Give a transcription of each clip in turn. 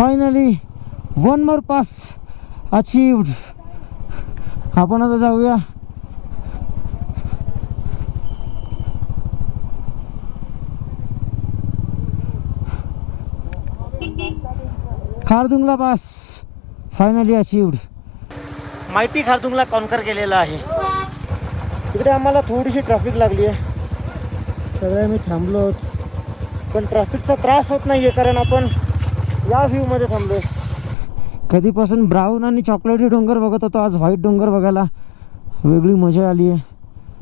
Finally one more pass achieved. आपण आता जाऊया खारदुंगला पास. Finally achieved. माहिती खारदुंगला कॉन्कर केलेला आहे. तिकडे आम्हाला थोडीशी ट्रॅफिक लागली आहे. सगळे मी थांबलो आहोत, पण ट्रॅफिकचा त्रास होत नाही आहे कारण आपण या व्ह्यूमध्ये थांबलो आहे. कधीपासून ब्राऊन आणि चॉकलेटी डोंगर बघत होतो, आज व्हाईट डोंगर बघायला वेगळी मजा आली आहे.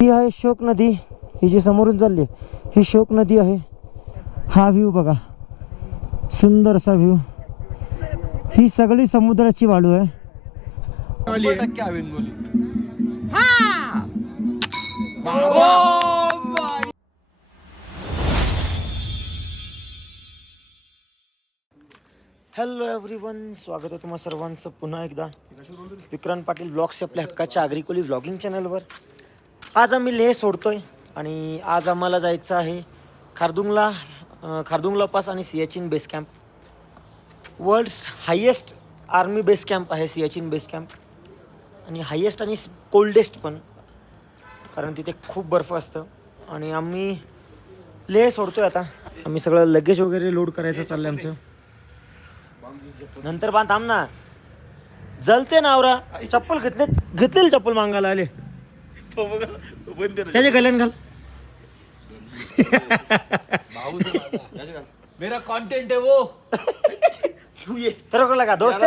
ही आहे शोक नदी. ही जी समोरून चालली आहे ही शोक नदी आहे. हा व्ह्यू बघा, सुंदर असा व्ह्यू. ही सगळी समुद्राची वाळू आहे. हॅलो एव्हरीवन, स्वागत आहे तुम्हा सर्वांचं पुन्हा एकदा विक्रांत पाटील ब्लॉग्स आपल्या हक्काच्या आग्रिकोली व्लॉगिंग चॅनलवर. आज आम्ही लेह सोडतोय आणि आज आम्हाला जायचं आहे खारदुंगला पास आणि Siachen base camp. World's highest army base camp आहे सियाचीन बेस कॅम्प, आणि हायेस्ट आणि कोल्डेस्ट पण, कारण तिथे खूप बर्फ असतं. आणि आम्ही लेह सोडतोय आता. आम्ही सगळं लगेज वगैरे लोड करायचं चाललं आमचं. नंतर बांध थांब ना, जलते ना आवरा. चप्पल घेतलेली चप्पल मागायला आले त्याचे गल्यान घाल. मेरा कंटेंट है वो. तू ये तर लगा दोस्त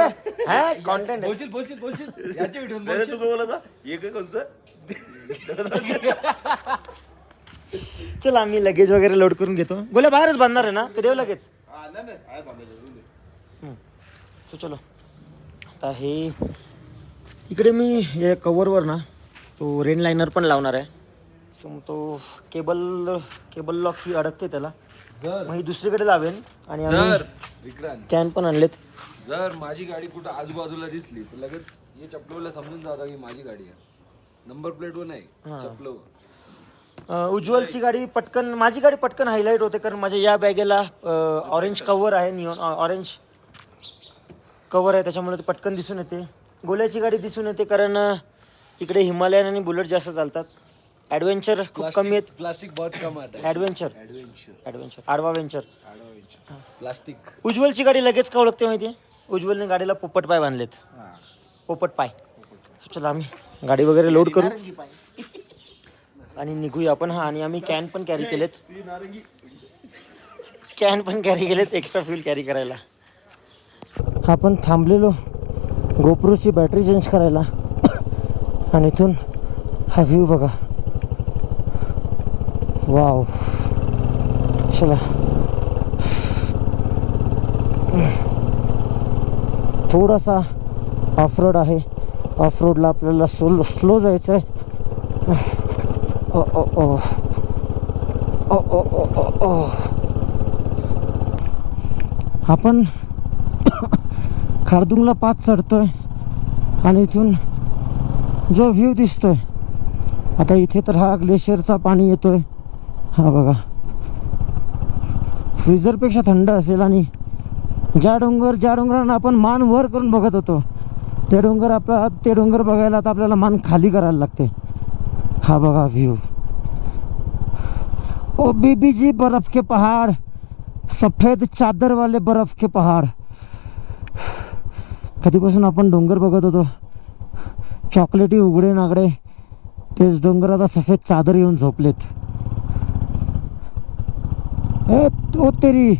है कंटेंट. बोलशील याचे व्हिडिओ तू बोलत हे काय कोणतं. चल आम्ही लगेज वगैरे लोड करून घेतो. गोल्या बाहेरच बांधणार आहे ना, देऊ लगेच. तो चलो आता हे इकडे मी हे कव्हरवर ना तो रेन लायनर पण लावणार आहे. सो तो केबल लॉक ही अडकते त्याला, मग ही दुसरीकडे लावेन. आणि जर विक्रांत कॅन पण आणलेत. जर माझी गाडी कुठं आजूबाजूला दिसली तर लगेच हे चपलवला समजून जाता की माझी गाडी आहे. नंबर प्लेट वर नाही, चपलवर. उज्ज्वलची गाडी पटकन, माझी गाडी पटकन हायलाईट होते कारण माझ्या या बॅगेला ऑरेंज कव्हर आहे, निऑन ऑरेंज कव्हर आहे, त्याच्यामुळे ते पटकन दिसून येते. गोल्याची गाडी दिसून येते कारण इकडे हिमालयन आणि बुलेट जास्त चालतात. ॲडव्हेंचर खूप कमी आहेत. प्लास्टिक बहुत कम आता है. ॲडव्हेंचर आडवा वेंचर. प्लास्टिक. उज्ज्वलची गाडी लगेच का ओळखते माहिती आहे? उज्ज्वलने गाडीला पोपट पाय बांधलेत. पोपट पाय. चला आम्ही गाडी वगैरे लोड करू आणि निघूया आपण. हा, आणि आम्ही कॅन पण कॅरी केलेत एक्स्ट्रा फ्यूल कॅरी करायला. आपण थांबलेलो गोप्रोची बॅटरी चेंज करायला, आणि इथून हा व्ह्यू बघा. वाव. चला थोडासा ऑफरोड आहे. ऑफरोडला आपल्याला स्लो जायचं आहे. ओ ओ ओ ओ ओ ओ ओ. आपण खारदुंगला पास चढतोय आणि इथून जो व्ह्यू दिसतोय आता इथे, तर हा ग्लेशियरचा पाणी येतोय. हा बघा, फ्रीजरपेक्षा थंड असेल. आणि ज्या डोंगरांना आपण मान वर करून बघत होतो ते डोंगर बघायला आता आपल्याला मान खाली करायला लागते. हा बघा व्ह्यू. ओ बीबी जी बर्फ के पहाड़, सफेद चादर वाले बर्फ के पहाड़. कधीपासून आपण डोंगर बघत होतो चॉकलेटी उघडे नागडे, तेच डोंगर आता सफेद चादर येऊन झोपलेत. ओ तेरी.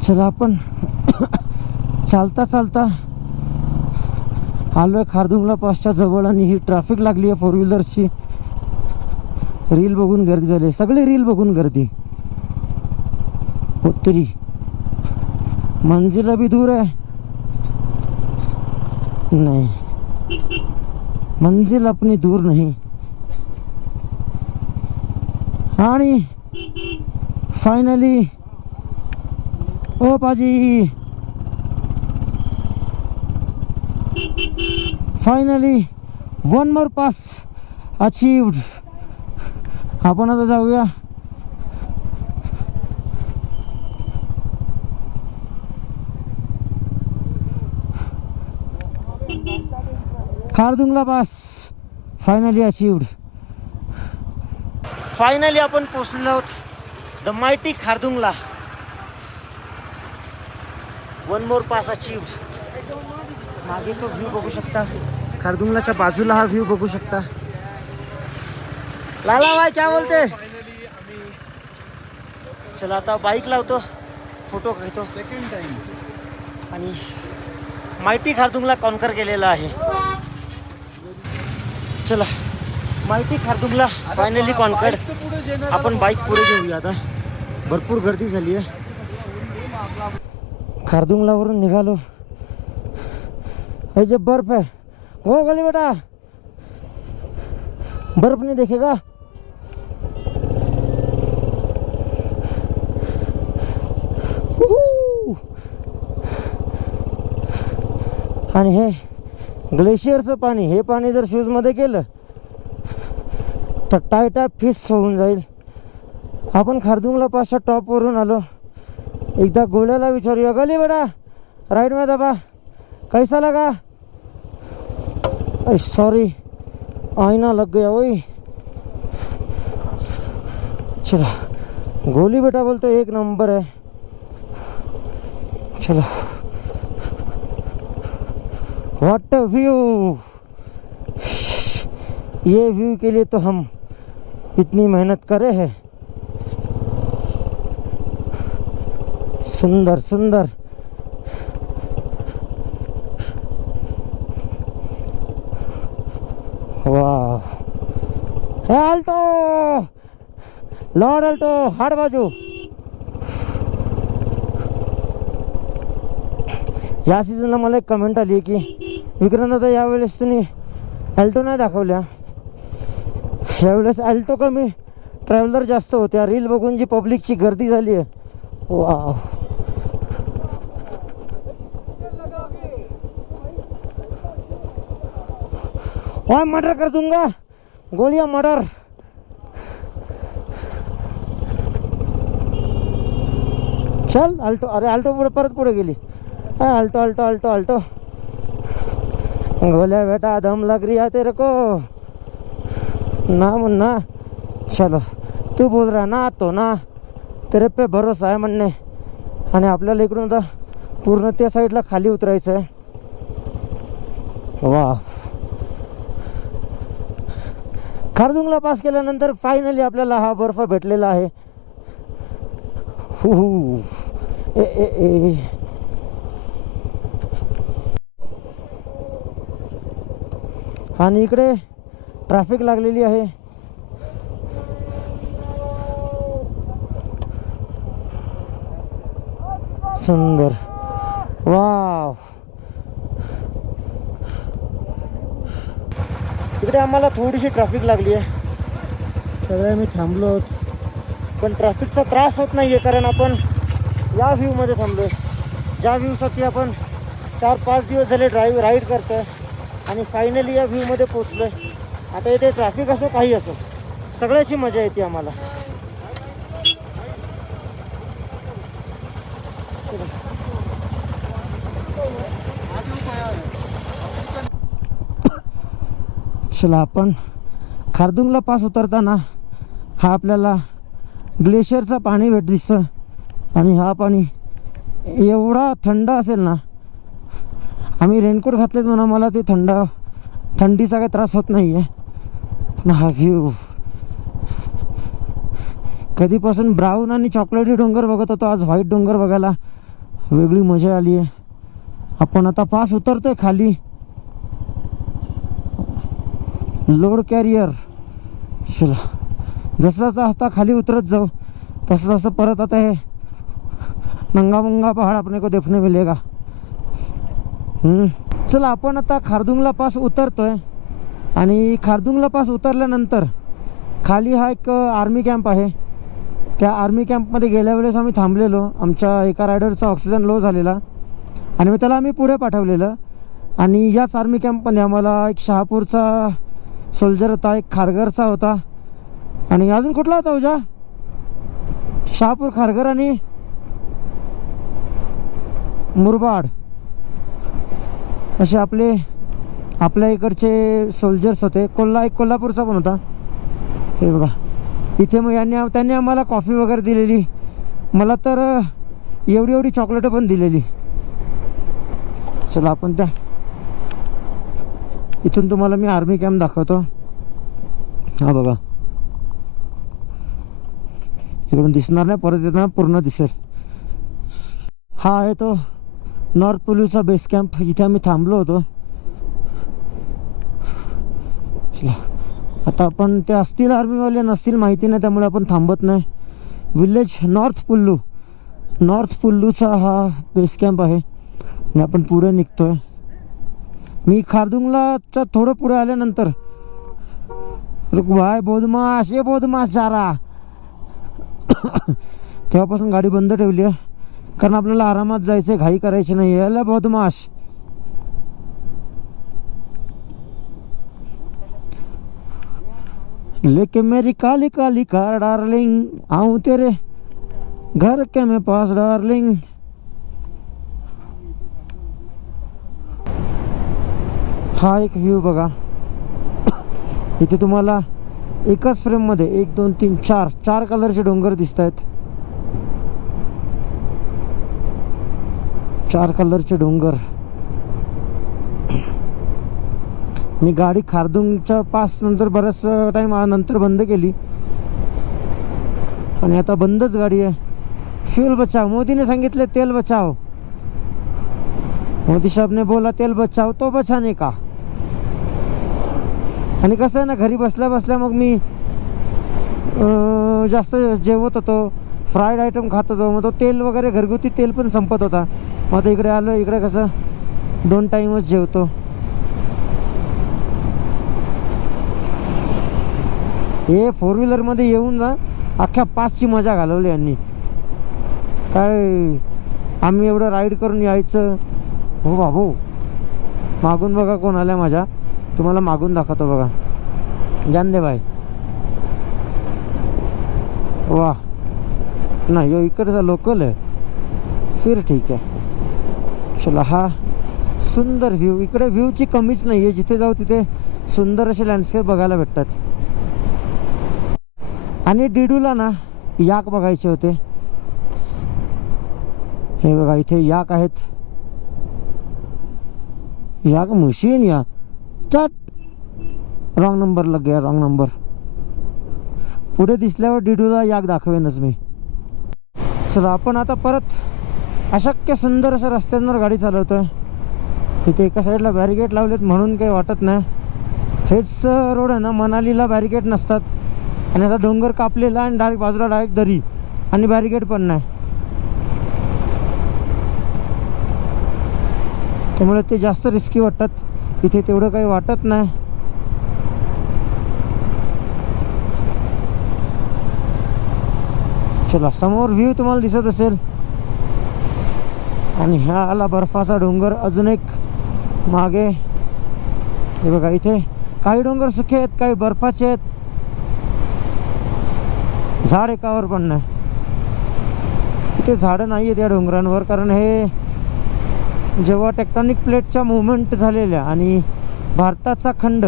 चला आपण चालता आलोय खारदुंगला पासच्या जवळ. आणि ही ट्रॅफिक लागली आहे 4 व्हीलरची. रील बघून गर्दी झाली, सगळे रील बघून गर्दी. हो तरी मंजिल अभी दूर है. नहीं, मंजिल अपनी दूर नहीं. आणि फायनली ओ पाजी, finally one more pass achieved. आपण आता जाऊया Khardungla pass. Finally achieved. Finally आपण पोहोचलो आहोत the mighty Khardungla. One more pass achieved. मागे तो व्ह्यू बघू शकता. खारदुंगलाच्या बाजूला हा व्ह्यू बघू शकता. लाला भाई क्या बोलते. चला आता बाईक लावतो, फोटो घेतो. सेकंड टाइम आणि मायटी खारदुंगला कॉन्कर केलेला आहे. चला मायटी खारदुंगला फायनली कॉन्कर. आपण बाईक पुढे घेऊया आता. भरपूर गर्दी झाली आहे. खारदुंगलावरून निघालो. हे जे बर्फ है हो गली बेटा, बर्फ नहीं देखेगा. आणि हे ग्लेशियरचं पाणी, हे पाणी जर शूजमध्ये केलं तर टायटा फिस होऊन जाईल. आपण खारदुंगला पासच्या टॉपवरून आलो. एकदा गोळ्याला विचारूया. गली बेटा राइट में दबा, कैसा लगा. अरे सॉरी आईना लग गया वही. चलो गोली बेटा बोलते एक नंबर है. चलो व्हाट व्यू. ये व्यू के लिए तो हम इतनी मेहनत करे हैं. सुंदर सुंदर. वाह. हे अल्टो, लॉर्ड अल्टो हाड बाजू. या सीझनला मला एक कमेंट आली की विक्रांत दादा यावेळेस तुम्ही अल्टो नाही दाखवल्या. यावेळेस अल्टो कमी ट्रॅव्हलर जास्त होत्या. रील बघून जी पब्लिकची गर्दी झाली आहे. वाह. और मर्डर कर दूंगा, गोलियां मर्डर. चल अल्टो. अरे अल्टो पुढे परत पुढे गेली. Alto Alto Alto Alto. गोलिया बेटा दम लग रही है तेरे को ना मुन्ना. चलो तू बोल रहा ना तो ना, तेरे पे भरोसा आहे म्हणणे. आणि आपल्याला इकडून आता पूर्ण त्या साईडला खाली उतरायचं आहे. वा. खारदुंगला पास केल्यानंतर फायनली आपल्याला हा बर्फ भेटलेला आहे. हु ए ए ए. आणि इकडे ट्रॅफिक लागलेली आहे. सुंदर. वाव. इकडे आम्हाला थोडीशी ट्रॅफिक लागली आहे. सगळे मी थांबलो आहोत, पण ट्रॅफिकचा त्रास होत नाही आहे कारण आपण या व्ह्यूमध्ये थांबलो आहे. ज्या व्ह्यूसाठी आपण 4-5 दिवस झाले राईड करतो आहे आणि फायनली या व्ह्यूमध्ये पोचलो आहे. आता इथे ट्रॅफिक असो काही असो, सगळ्याची मजा येते आम्हाला. चला आपण खारदुंगला पास उतरताना हा आपल्याला ग्लेशियरचा पाणी दिसतं. आणि हा पाणी एवढा थंड असेल ना. आम्ही रेनकोट घातलेत म्हणून मला ते थंडीचा काही त्रास होत नाही आहे. पण हा व्ह्यू, कधीपासून ब्राऊन आणि चॉकलेटी डोंगर बघत होतो, आज व्हाईट डोंगर बघायला वेगळी मजा आली आहे. आपण आता पास उतरतोय खाली. Load carrier. चला जसं जसं आता खाली उतरत जाऊ तसं तसं परत आता हे नंगा मुंगा पहाड़ अपने को देखने मिलेगा. चला आपण आता खारदुंगला पास उतरतोय. आणि खारदुंगला पास उतरल्यानंतर खाली हा एक आर्मी कॅम्प आहे. त्या आर्मी कॅम्पमध्ये गेल्या वेळेस आम्ही थांबलेलो. आमच्या एका रायडरचा ऑक्सिजन लो झालेला आणि त्याला आम्ही पुढे पाठवलेलं. आणि याच आर्मी कॅम्पमध्ये आम्हाला एक शहापूरचा सोल्जर होता, एक खारघरचा होता आणि अजून कुठला होता उजा? शहापूर, खारघर आणि मुरबाड असे आपल्या इकडचे सोल्जर्स होते. एक कोल्हापूरचा पण होता. हे बघा इथे मग त्यांनी आम्हाला कॉफी वगैरे दिलेली. मला तर एवढी चॉकलेटं पण दिलेली. चला आपण त्या इथून तुम्हाला मी आर्मी कॅम्प दाखवतो. हा बघा इकडून दिसणार नाही, परत येताना पूर्ण दिसेल. हा आहे तो नॉर्थ पोलूचा बेस कॅम्प, जिथे आम्ही थांबलो होतो. चला आता आपण ते असतील आर्मीवाले नसतील माहिती नाही, त्यामुळे आपण थांबत नाही. विलेज नॉर्थ पुल्लूचा हा बेस कॅम्प आहे आणि आपण पुढे निघतोय. मी खारदुंगलाच्या थोडं पुढे आल्यानंतर रुक भाई बोधमास ये बोधमास जा रहा तेव्हापासून गाडी बंद ठेवली आहे, कारण आपल्याला आरामात जायचं, घाई करायची नाही. याला बोधमास लेके मेरी काली काली कार डार्लिंग आऊं तेरे घर के में पास डार्लिंग. हा एक व्ह्यू बघा. इथे तुम्हाला एकाच फ्रेममध्ये 1 2 3 4 कलरचे डोंगर दिसत आहेत. 4 कलरचे डोंगर. मी गाडी खारदुंगच्या पास नंतर बराच टाईम नंतर बंद केली आणि आता बंदच गाडी आहे. फ्यूल बचाव, मोदीने सांगितले तेल बचाव. मोदी साहब ने बोला तेल बचाव तो बचाने का. आणि कसं आहे ना, घरी बसल्या बसल्या मग मी जास्त जेवत होतो, फ्राईड आयटम खात होतो, मग तो तेल वगैरे घरगुती तेल पण संपत होता. मग आता इकडे आलो, इकडे कसं 2 टाईमच जेवतो. हे 4 व्हीलरमध्ये येऊन जा अख्ख्या 5ची मजा घालवली यांनी. काय आम्ही एवढं राईड करून यायचं. हो बाबू, मागून बघा कोण आल्या माझ्या, तुम्हाला मागून दाखवतो बघा. जानदे भाई, वा नाही यो इकडचा लोकल आहे, फिर ठीक आहे. चला हा सुंदर व्ह्यू. इकडे व्ह्यूची कमीच नाही आहे, जिथे जाऊ तिथे सुंदर असे लँडस्केप बघायला भेटतात. आणि डिडूला ना याक बघायचे होते. हे बघा इथे याक आहेत. याक मशीन या चट रॉंग नंबर लग गया, रॉंग नंबर. पुढे दिसल्यावर डिडूला याक दाखवेनच मी. चला आपण आता परत अशक्य सुंदर अशा रस्त्यांवर गाडी चालवतोय. इथे एका साईडला बॅरिकेड लावलेत म्हणून काही वाटत नाही. हेच रोड आहे ना, मनालीला बॅरिकेड नसतात आणि असा डोंगर कापलेला आणि डायरेक्ट बाजूला डायरेक्ट दरी आणि बॅरिकेड पण नाही, त्यामुळे ते जास्त रिस्की वाटतात. इथे तेवढं काही वाटत नाही. चला समोर व्ह्यू तुम्हाला दिसत असेल आणि ह्या आला बर्फाचा डोंगर. अजून एक मागे हे बघा, इथे काही डोंगर सुखे आहेत, काही बर्फाचे आहेत. झाड एकावर पण नाही. इथे झाडं नाही आहेत या डोंगरांवर, कारण हे जेव्हा टेक्टॉनिक प्लेटच्या मुवमेंट झालेल्या आणि भारताचा खंड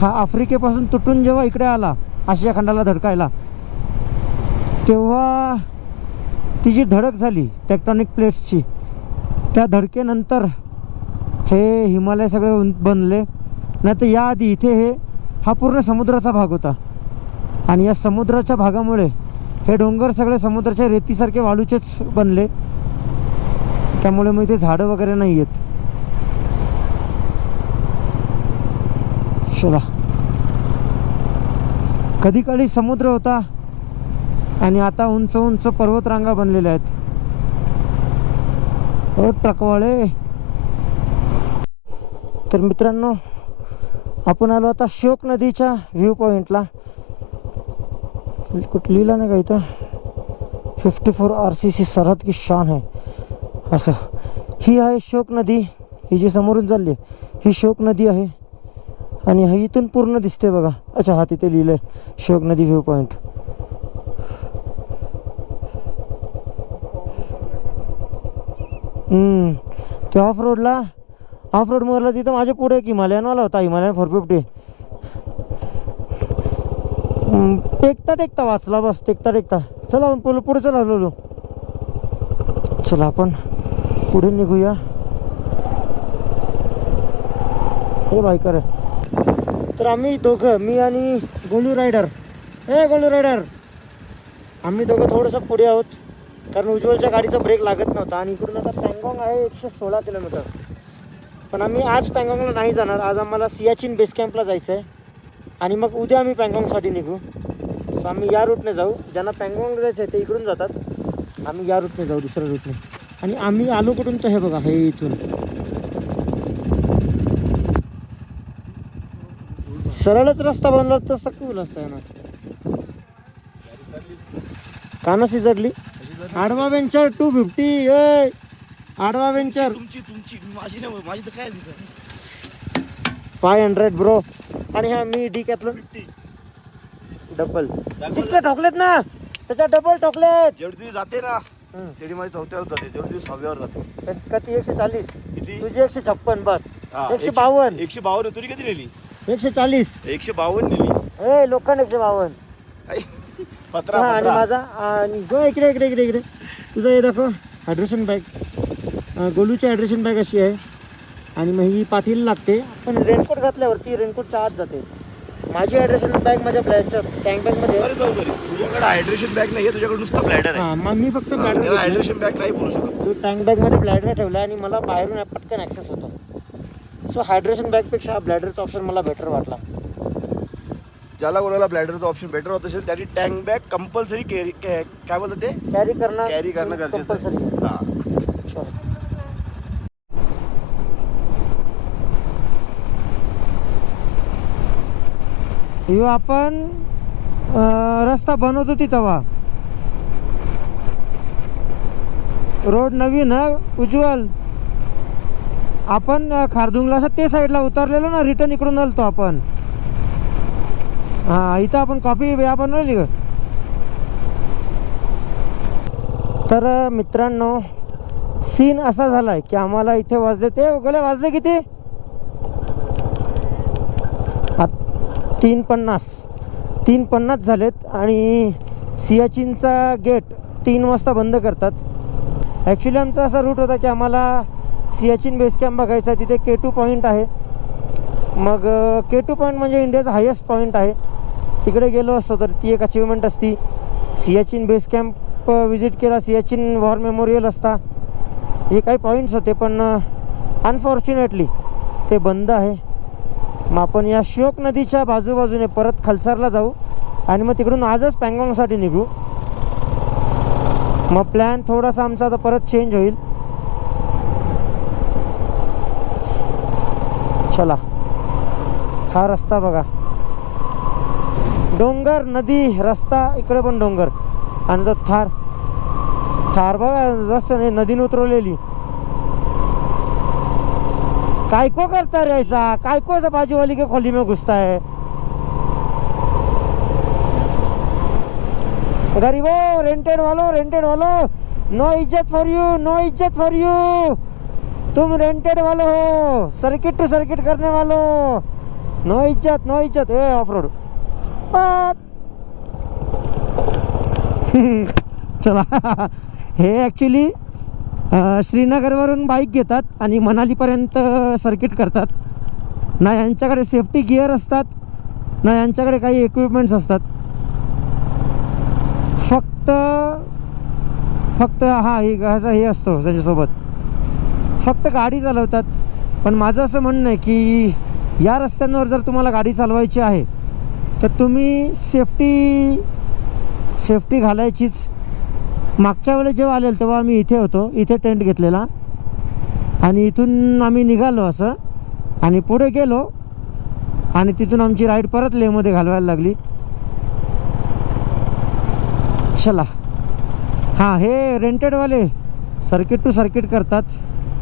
हा आफ्रिकेपासून तुटून जेव्हा इकडे आला आशिया खंडाला धडकायला, तेव्हा ती जी धडक झाली टेक्टॉनिक प्लेट्सची, त्या धडकेनंतर हे हिमालय सगळे बनले. नाही तर याआधी इथे हा पूर्ण समुद्राचा भाग होता आणि या समुद्राच्या भागामुळे हे डोंगर सगळे समुद्राच्या रेतीसारखे वाळूचेच बनले. त्यामुळे मग इथे झाडं वगैरे नाही आहेत. चला, कधी काळी समुद्र होता आणि आता उंच उंच पर्वतरांगा बनलेल्या आहेत. हो ट्रकवाळे. तर मित्रांनो, आपण आलो आता शोक नदीच्या व्ह्यू पॉईंटला. कुठं लिहिलं नाही का इथं, 54 RCC सरहद की शान है असं. ही आहे शोक नदी. ही जी समोरून चालली ही शोक नदी आहे आणि हा इथून पूर्ण दिसते बघा. अच्छा हा तिथे लिहिलं आहे शोक नदी व्ह्यू पॉईंट. ते ऑफ रोड मोरला तिथं माझ्या पुढे एक हिमालयनवाला होता, हिमालयन 450. टेकता वाचला बस, टेकता चला आपण पुढे चला. हळूहळू चला आपण पुढे निघूया. हे बायकर आहे. तर आम्ही दोघं, मी आणि गोलू रायडर, आम्ही दोघं थोडंसं पुढे आहोत कारण उज्ज्वलच्या गाडीचा ब्रेक लागत नव्हता. आणि इकडून आता पँगॉंग आहे 116 किलोमीटर. पण आम्ही आज पँगॉंगला नाही जाणार. आज आम्हाला सियाचीन बेस कॅम्पला जायचं आहे आणि मग उद्या आम्ही पँगॉंगसाठी निघू. सो आम्ही या रूटने जाऊ. ज्यांना पँगॉंगला जायचं आहे ते इकडून जातात, आम्ही या रूटने जाऊ, दुसऱ्या रूटने. आणि आम्ही आलो कुठून तर हे बघा, हे इथून सरळच रस्ता बनला तर सकूल असता येणार. काना सिजडली आडवा वेंचर 250. आडवा वेंचर तुमची माझी नाही, माझी तर काय दिसत 500 ब्रो. आणि हा मी डिकॅथलॉन डबल जितके ठोकलेत ना त्याच्या डबल ठोकलेत. जेवढी तुम्ही जाते ना तेवढी माझी 4थ्यावर जाते, जेवढी तुम्ही 6व्यावर जाते. कधी 140 किती? तुझी 156 बस. हा, 152 152 तुझी किती नेली? 140 152 नेली. ए लोखंड 152. पत्रा हा, आणि पत्रा. माझा आणि गो इकडे तुझं हे दाखव हायड्रेशन बॅग. गोलूची हायड्रेशन बॅग अशी आहे आणि मग ही पाठीला लागते. पण रेनकोट घातल्यावरती रेनकोटच्या आत जाते. माझी हायड्रेशन बॅग माझ्या ब्लॅडच्या टँक बॅगमध्ये. अरे जाऊ सॉरी, तुझ्याकडे हायड्रेशन बॅग नाहीये, तुझ्याकडे नुसतं ब्लॅडर आहे. हां मग मी फक्त ब्लॅडर हायड्रेशन बॅग नाही बोलू शकत. तो टँक बॅगमध्ये ब्लॅडर ठेवला आणि मला बाहेरून पटकन ॲक्सेस होतो. सो हायड्रेशन बॅगपेक्षा ब्लॅडरचा ऑप्शन मला बेटर वाटला. ज्याला कोणाला ब्लॅडरचा ऑप्शन बेटर होत असेल त्यांनी टँक बॅग कंपल्सरी कॅरी, काय बोलतात ते, कॅरी कॅरी करणं गरजेचं आहे. कंपल्सरी. हा. यो आपण रस्ता बनवत होती तेव्हा रोड नवीन उज्ज्वल. आपण खारदुंगला असं ते साईडला उतरलेलो ना, रिटर्न इकडून आलतो आपण. हां इथं आपण कॉफी या बनवली ग. तर मित्रांनो सीन असा झाला आहे की आम्हाला इथे वाजले ते गोल्या वाजले किती 3:50 झालेत. आणि सियाचीनचा गेट 3 वाजता बंद करतात. ॲक्च्युली आमचा असा रूट होता की आम्हाला सियाचीन बेस कॅम्प बघायचा. तिथे K2 पॉईंट आहे. मग K2 पॉईंट म्हणजे इंडियाचा हायेस्ट पॉईंट आहे. तिकडे गेलो असतो तर ती एक अचिव्हमेंट असती. सियाचीन बेस कॅम्प विजिट केला, सियाचीन वॉर मेमोरियल असता, हे काही पॉईंट्स होते. पण अनफॉर्च्युनेटली ते बंद आहे. मग आपण या श्योक नदीच्या बाजूबाजूने परत खलसारला जाऊ आणि मग तिकडून आजच पँगॉंगसाठी निघू. मग प्लॅन थोडासा आमचा आता परत चेंज होईल. चला हा रस्ता बघा, डोंगर नदी रस्ता, इकडे पण डोंगर. आणि तो थार बघा रस्त्याने नदीने उतरवलेली. काय को करता रे ऐसा, काय को ऐसा बाजूवाली के खोली में घुसता है. गरीबो रेंटेड वालो नो इज्जत फॉर यू. तुम रेंटेड वाले हो, सर्किट टू सर्किट करने वालो, नो इज्जत. ए ऑफ रोड चला. हे ॲक्च्युली श्रीनगरवरून बाईक घेतात आणि मनालीपर्यंत सर्किट करतात. ना यांच्याकडे सेफ्टी गिअर असतात, ना यांच्याकडे काही इक्विपमेंट्स असतात. फक्त हा हे असतो त्याच्यासोबत, फक्त गाडी चालवतात. पण माझं असं म्हणणं आहे की या रस्त्यांवर जर तुम्हाला गाडी चालवायची आहे तर तुम्ही सेफ्टी घालायचीच. मागच्या वेळेस जेव्हा आलेलं तेव्हा आम्ही इथे होतो, इथे टेंट घेतलेला आणि इथून आम्ही निघालो असं आणि पुढे गेलो आणि तिथून आमची राईड परत लेहमध्ये घालवायला लागली. चला हां, हे रेंटेडवाले सर्किट टू सर्किट करतात,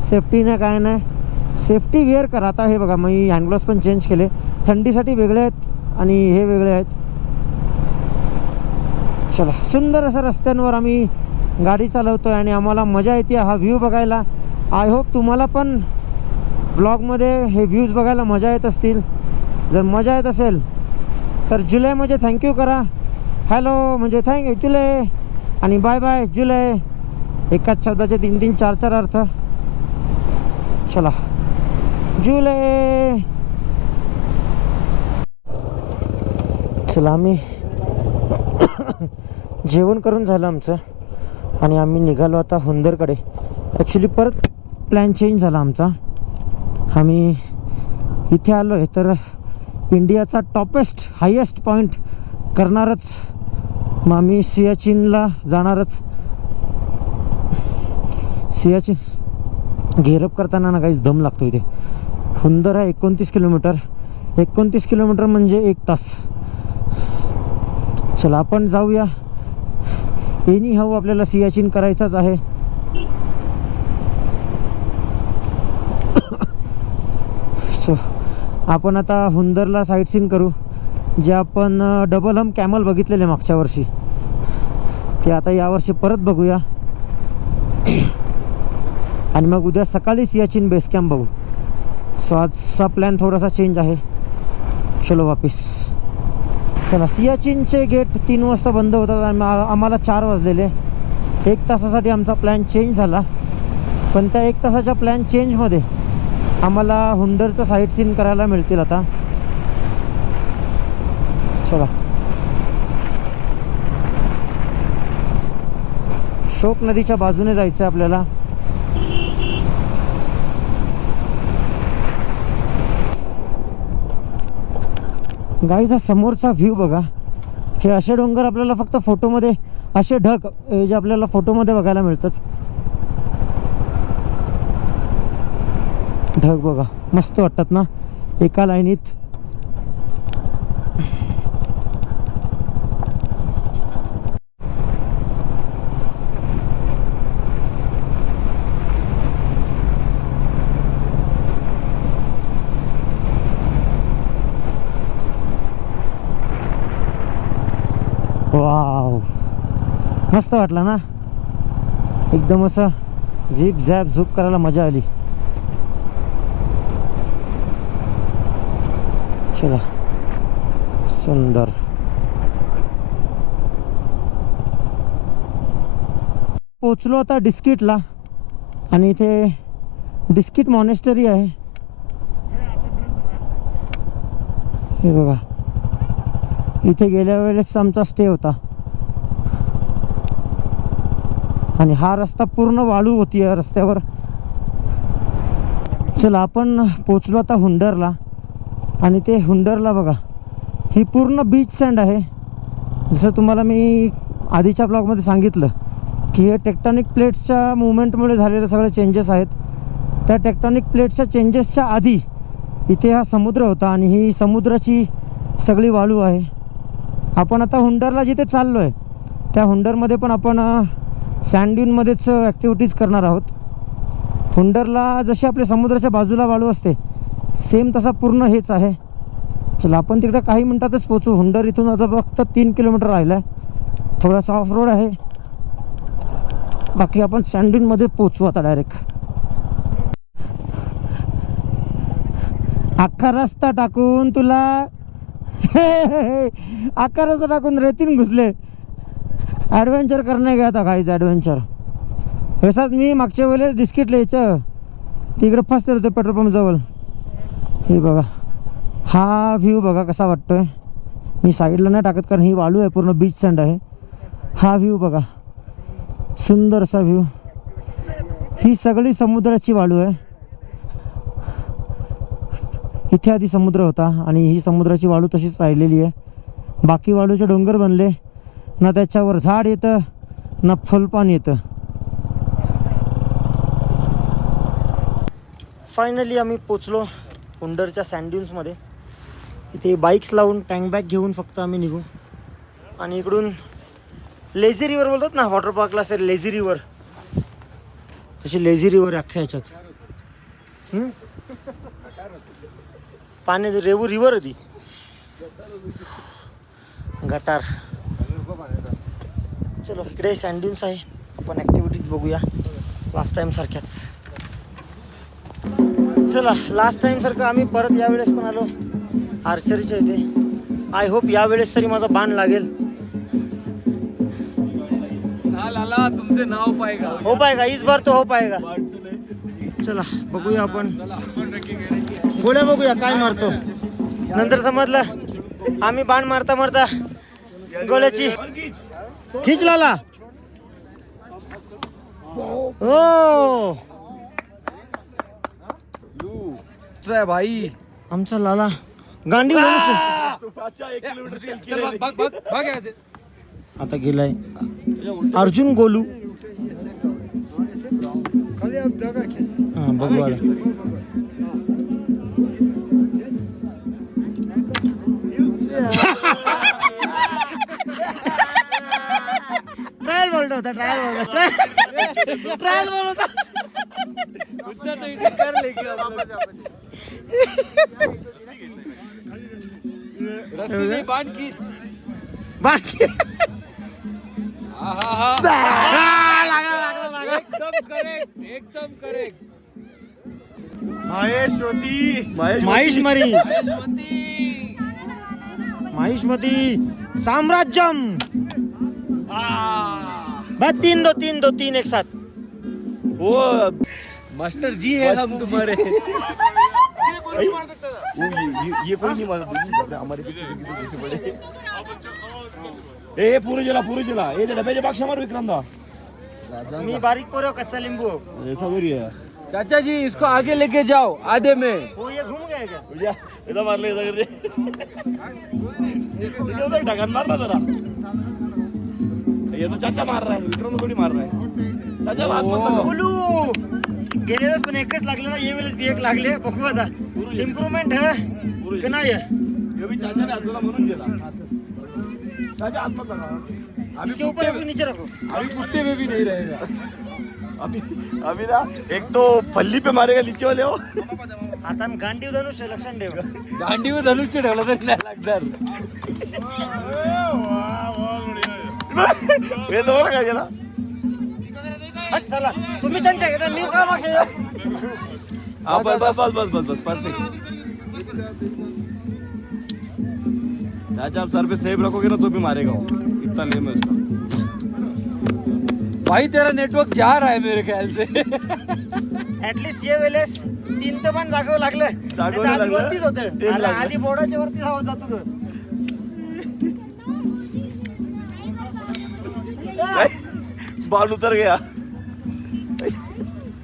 सेफ्टी नाही काय नाही. सेफ्टी वेअर करा. आता हे बघा मी हँडग्लोव्स पण चेंज केले. थंडीसाठी वेगळे आहेत आणि हे वेगळे आहेत. चला, सुंदर असं रस्त्यांवर आम्ही गाडी चालवतोय आणि आम्हाला मजा येते हा व्ह्यू बघायला. आय होप तुम्हाला पण व्लॉगमध्ये हे व्ह्यूज बघायला मजा येत असतील. जर मजा येत असेल तर जुलै म्हणजे थँक्यू करा, हॅलो म्हणजे थँक्यू जुलै, आणि बाय बाय जुलै. एकाच शब्दाचे 3-3 4-4 अर्थ. चला जुलै. चला, आम्ही जेवण करून झालं आमचं आणि आम्ही निघालो आता हुंदरकडे. ॲक्च्युली परत प्लॅन चेंज झाला आमचा. आम्ही इथे आलो आहे तर इंडियाचा टॉपेस्ट हायेस्ट पॉईंट करणारच. मग आम्ही सियाचीनला जाणारच. सियाचीन घेरप करताना ना काहीच दम लागतो इथे. हुंदर आहे 29 किलोमीटर. 29 किलोमीटर म्हणजे 1 तास. चला आपण जाऊया. एनी हाऊ आपल्याला सियाचीन करायचाच आहे. सो आपण आता हुंदरला साईट सीन करू. जे आपण डबल हम कॅमल बघितलेले मागच्या वर्षी, ते आता यावर्षी परत बघूया. आणि मग उद्या सकाळी सियाचीन बेस कॅम्प बघू. सो आजचा प्लॅन थोडासा चेंज आहे. चलो वापिस. चला, सियाचीनचे गेट 3 वाजता बंद होतात. आम्हाला 4 वाजलेले. 1 तासासाठी आमचा प्लॅन चेंज झाला. पण त्या 1 तासाच्या प्लॅन चेंजमध्ये आम्हाला हुंडरचं साईट सीन करायला मिळतील आता. चला, शोक नदीच्या बाजूने जायचं आहे आपल्याला. गाईज, हा समोरचा व्ह्यू बघा. हे असे डोंगर आपल्याला फक्त फोटोमध्ये, असे ढग जे आपल्याला फोटोमध्ये बघायला मिळतात. ढग बघा, मस्त वाटतात ना एका लाईनीत. वाव, मस्त वाटला ना. एकदम असं झिप झॅप झूप करायला मजा आली. चला, सुंदर. पोचलो आता डिस्किटला आणि इथे डिस्किट मॉनेस्टरी आहे. हे बघा, इथे गेल्या वेळेस आमचा स्टे होता आणि हा रस्ता पूर्ण वाळू होती या रस्त्यावर. चला, आपण पोचलो आता हुंडरला. आणि ते हुंडरला बघा, ही पूर्ण बीच सँड आहे. जसं तुम्हाला मी आधीच्या ब्लॉगमध्ये सांगितलं की हे टेक्टॉनिक प्लेट्सच्या मुवमेंटमुळे झालेले सगळे चेंजेस आहेत. त्या टेक्टॉनिक प्लेट्सच्या चेंजेसच्या आधी इथे हा समुद्र होता आणि ही समुद्राची सगळी वाळू आहे. आपण आता हुंडरला जिथे चाललो आहे त्या हुंडरमध्ये पण आपण सँडड्यूनमध्येच ॲक्टिव्हिटीज करणार आहोत. हुंडरला जशी आपल्या समुद्राच्या बाजूला वाळू असते, सेम तसा पूर्ण हेच आहे. चला, आपण तिकडे काही मिनटातच पोचू. हुंडर इथून आता फक्त 3 किलोमीटर राहिला आहे. थोडासा ऑफ रोड आहे, बाकी आपण सँडड्यूनमध्ये पोचू आता डायरेक्ट. अख्खा रस्ता टाकून तुला अख्खा रस्ता टाकून रेतीन घुसले. ॲडव्हेंचर करणे गया था काहीच ॲडव्हेंचर. तसाच मी मागच्या वेळेस डिस्किटला यायचं, तिकडे फसते होते पेट्रोल पंप जवळ. हे बघा, हा व्ह्यू बघा कसा वाटतोय. मी साईडला नाही टाकत कारण ही वाळू आहे, पूर्ण बीच सँड आहे. हा व्ह्यू बघा, सुंदर असा व्ह्यू. ही सगळी समुद्राची वाळू आहे. इथे आधी समुद्र होता आणि ही समुद्राची वाळू तशीच राहिलेली आहे. बाकी वाळूचे डोंगर बनले ना, त्याच्यावर झाड येतं ना फुलपान येतं. फायनली आम्ही पोचलो हुंडरच्या सँडड्यून्समध्ये. इथे बाईक्स लावून टँक बॅग घेऊन फक्त आम्ही निघू. आणि इकडून लेझी रिवर बोलतात ना, वॉटर पार्कला असेल लेझी रिवर, तशी लेझी रिवर अख्ख्या ह्याच्यात. पाणी रेवू रिव्हर होती गटार. चलो इकडे सँड्युन्स आहे, आपण ॲक्टिव्हिटीज बघूया लास्ट टाइम सारख्याच. चला लास्ट टाइम सारखं आम्ही परत यावेळेस पण आलो आर्चरीच्या इथे. आय होप यावेळेस तरी माझा बाण लागेल. लाला तुमचे नाव पाएगा. हो पाएगा इस बार तो हो पाएगा. चला बघूया आपण गोळ्या बघूया काय मारतो. नंतर समजलं आम्ही बाण मारता मारता गोळ्याची खिच लाला. हो भाई आमचा लाला गांडी आता गेलाय. अर्जुन गोलू हा बघू आला. ट्रायल बोलत होता ट्रायल बोलत होता. बाण खींच. बाकी एकदम करेक्ट. माहिष्मती साम्राज्यम. बस तीन एक साथ. वो मास्टर जी है हम तुम्हारे. ये कोई नहीं मारता हमारे जैसे बड़े. ए पूरे जला ए डब्याच्या बाक्षा मार विक्रांता. मी बारीक पोरो कच्चा लिंबू. ऐसा हो रहा है. चाचा जी इसको आगे लेके जाओ आधे में. वो ये घूम गया क्या? इधर मार ले इधर कर दे. इधर ढक्कन मारना जरा. ये तो चाचा मार रहा है विक्रम थोड़ी मार रहा है. चाचा हात मत बोलू गेले वेळेस पण एकच लागले ना, ये वेळेस बी एक लागले. बघू आता इम्प्रूव्हमेंट है का नाही है. ये भी चाचा ने हात म्हणून दिला. चाचा हात मत लगा. अभी के ऊपर अभी नीचे रखो. अभी कुत्ते में भी नहीं रहेगा. अभी ना एक तो फल्ली पे मारेगा नीचे वाले हो. आता गांडी धनुष लक्षण ठेव. गांडीवर धनुष्य ठेवला तरी नाही लागणार. हे तो काय गेला. चला तुम्ही त्यांच्या घेता मी का मागच्या. हाँ बस परफेक्ट. चाचा आप सर पे सेव रखोगे ना तो भी मारेगा वो. इतना लेम है उसका. भाई तेरा नेटवर्क जा रहा है मेरे ख्याल से. ऍटलीस्ट ये वेळेस 3 तर पण जागव लागलं. जागवायला आधी लागलं. वरतीच होतं. तेच अरे लागलं. आधी बोर्डाच्या वरती जात होतं. बाल उतर गया.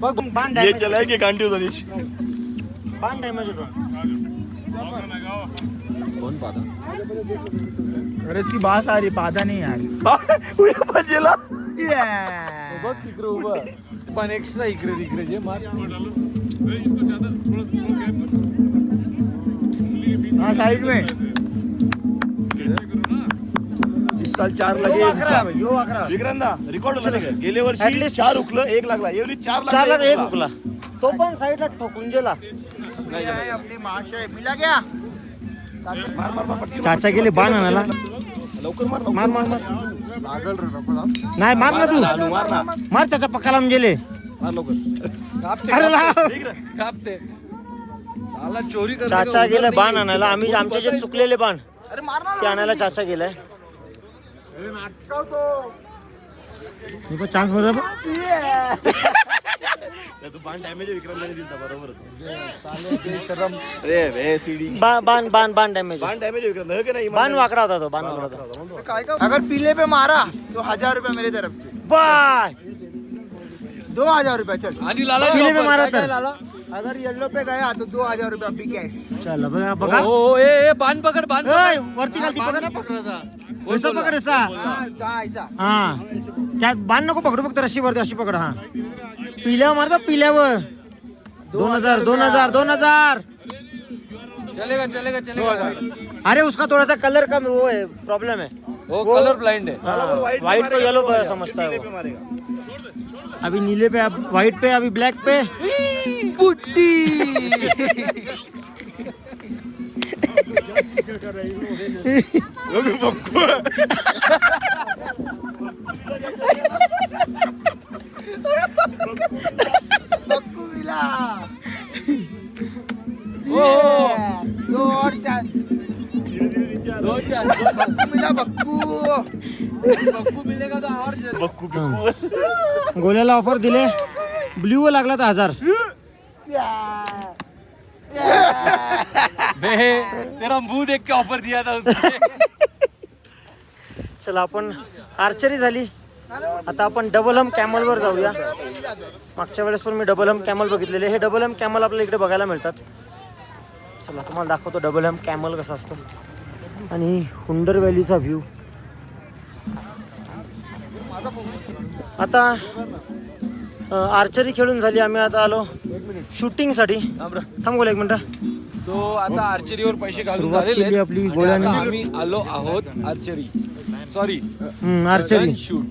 बघ बाण ये डॅमेज. चला कि गांडी उतरी. बाण डॅमेज होतो. कौन पाता. अरे इसकी बात आ रही पादा नहीं आ रही. बजेला. बघ तिकडे उभं पण एक्स्ट्रा इकडे जे मार. हाँ साइड में. इस साल 4 यो लगे. 11 यो 11 विक्रांता रिकॉर्ड झाले गेले वर्षी At least 4 उकलं 1 लागला. एवढी 4 4 ला एक लागला. हुकला. तो पण साईडला ठोकून गेला. अपनी माँ से मिला क्या. मार पटकी. चाचा गेले बाण आणायला. लवकर मार मार नाही मार ना तू. मार ना. मार चाचा पक्काला गेले. मार लवकर. अरे लाव. कापते. साला चोरी कर. चाचा गेले बाण आणायला. आम्ही आमचे जे चुकलेले बाण ते आणायला चाचा गेलाय. चान्स मध्ये तू बाण डॅमेज विक्रमला दिलता बरोबर. अरे वे सीडी. बाण डॅमेज. बाण डॅमेज विक्रम हो की नाही. बाण वाकडा होता तो. बाण वाकडा होता. अगर पीले पे मारा तो 1000 रुपया मेरी तरफ से. बाय 2000 रुपया चल. आणि लाला पीले पे मारा तर. लाला अगर येलो पे गया तो 2000 रुपया अभी कैश. चल बघा. हो ए बाण पकड बाण ओय, वरती घालती पकड. पकडा. ऐसा पकड ऐसा. ऐसा हा त्यात बाण नको पकडू. फक्त रशी वरती अशी पकड. हा पिल्यावर मारता पिल्यावर. 2000 चलेगा. अरे उसका थोड़ा सा कलर का वो है प्रॉब्लम है. वो कलर ब्लाइंड है. व्हाइट को येलो पे समझता है वो. अभी नीले पे अब व्हाइट पे अभी ब्लैक पे. दो और चांस दो चांस बक्कू मिला बक्कू मिलेगा तो और जरूर. गोल्याला ऑफर दिले, ब्ल्यू लागला तर 1000. तेरा मुंह देख के ऑफर दिया था उसने. चला आपण आर्चरी झाली, आता आपण डबल हम कॅमल वर जाऊया. मागच्या वेळेस पण मी डबल हम कॅमल बघितलेले. हे डबल हम कॅमल आपल्या इकडे बघायला मिळतात. चला तुम्हाला दाखवतो डबल हम कॅमल कसं असतं आणि हुंडर व्हॅलीचा व्ह्यू. आता आर्चरी खेळून झाली, आम्ही आता आलो शूटिंगसाठी. थांब गोल्या एक मिनिट. तो आता आर्चरीवर पैसे घालून सुरुवात झालेले केली आहेत. आपली आणि गोळ्याने. आता आम्ही आलो आहोत आर्चरी, सॉरी आर्चरी शूट.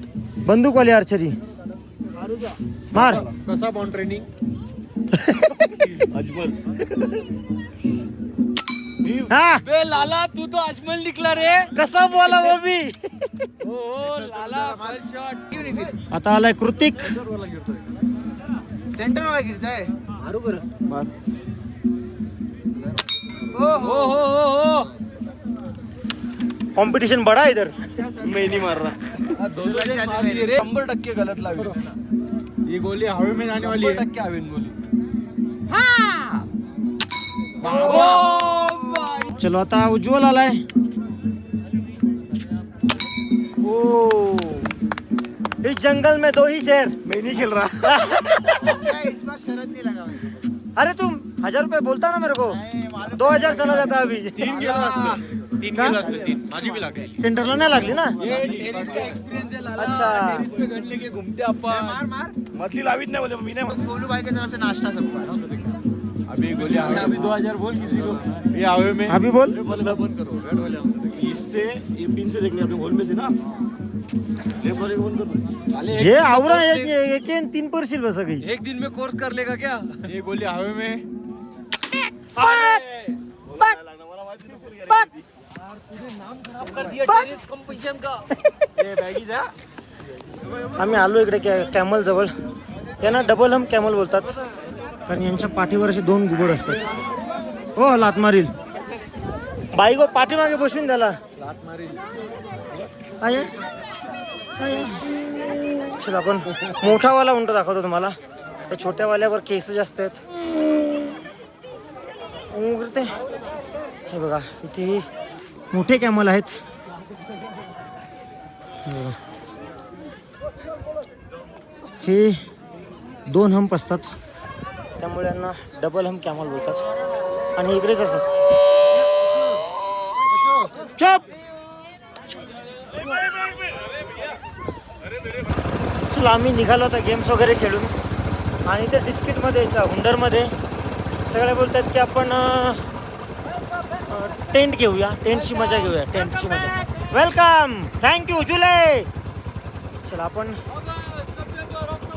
बंदूकवाली आर्चरी. मार. कसा बॉन्ड ट्रेनिंग. हा बे लाला तू तो अजमल निकला रे. कसं बोला वो मी. हो लाला फर्स्ट शॉट. आता आलाय कृतिक. सेंटर वाला गिरताय. हो कॉम्पिटिशन बडा है इधर. मैं नहीं मार रहा. 100% गलत लागली. ये गोली हवे में जाने वाली है. 100% हवेन गोली. चलो आता उज्ज्वल आलाय. ओ इस जंगल में 2 ही शेर. मैं नहीं खेल रहा. इस बार शरद नहीं लगा भाई. अरे तुम 1000 रुपए बोलता ना मेरे को. 2000 चला जाता अभी. 3 माझी भी लागली. सेंटरला नाही लागली ना. टेनिस का एक्सपीरियंस है लाला. अच्छा. टेनिस पे घर लेके घूमते अपन. मार मधली लावित नाही बोले मी नाही. गोलू भाई की तरफ से नाश्ता सबका. अभी गोली अभी 2000 बोल किसी को. ये हवे में अभी बोल. बंद करो. इससे ये पिन से देखने अपने होल में से ना लेफ्ट वाले को बंद करो. जे आवरा एक 3 परशील बस गई. एक दिन में कोर्स कर लेगा क्या. ये गोली हवे में. कर दिया टेनिस कंपटीशन का. आम्ही आलो इकडे कॅमल जवळ. यांना डबल हम कॅमल बोलतात कारण यांच्या पाठीवर असे 2 घुबड असतात. हो लात मारील. बाई गो पाठीमागे बसवून त्याला लात मारील. चला आपण मोठावाला उंट दाखवतो तुम्हाला. त्या छोट्यावाल्यावर केस जास्त आहेत. उघडते. हे बघा इथे मोठे कॅमल आहेत. हे 2 हंप असतात त्यामुळे यांना डबल हम कॅमल बोलतात आणि इकडेच असतात. चुप. चला आम्ही निघालो होता गेम्स वगैरे खेळून आणि ते डिस्किटमध्ये हुंडरमध्ये सगळे बोलतात की आपण टेंट घेऊया. टेंटची मजा घेऊया. टेंटची मजा. वेलकम. थँक्यू जुलै. चला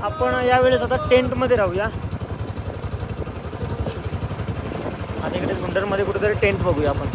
आपण यावेळेस आता टेंटमध्ये राहूया. आता इकडे हुंडरमध्ये कुठेतरी टेंट बघूया आपण.